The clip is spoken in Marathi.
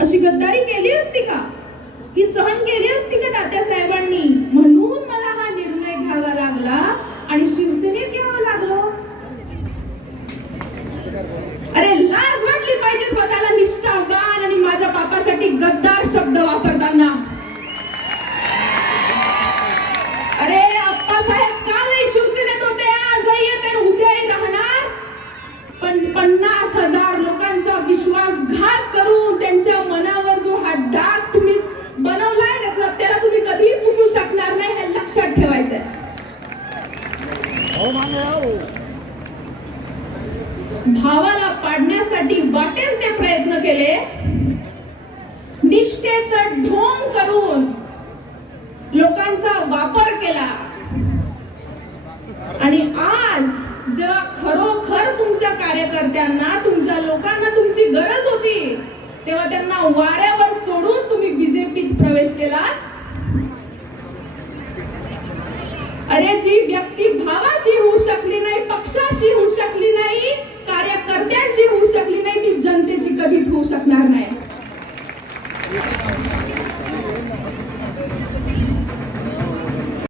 अशी गद्दारी केली असती का? ही सहन केली असती का तात्या साहेबांनी? भावाला पाडण्यासाठी वाटेल ते प्रयत्न केले. निष्ठेच ढोंग करून लोकांचा वापर केला. आणि आज जेव्हा खरोखर तुमच्या कार्यकर्त्यांना तुमच्या लोकांना तुमची गरज होती तेव्हा त्यांना वाऱ्यावर अरे जी व्यक्ती भावाची होऊ शकली नाही पक्षाशी होऊ शकली नाही कार्यकर्त्यांची होऊ शकली नाही ती जनतेची कधीच होऊ शकणार नाही.